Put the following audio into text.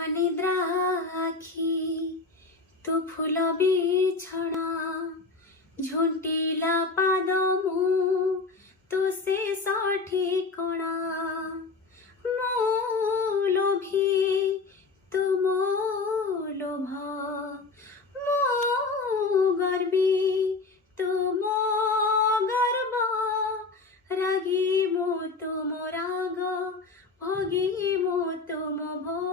अनिद्रा आखी तू फूल बिछଣା झुंटिला पाद मु तू शेष ठिकଣା मो लोभी तू मो लोभ मो गर्वी तू मो गर्व रागी मो तुम राग भोगी मो तुम भोग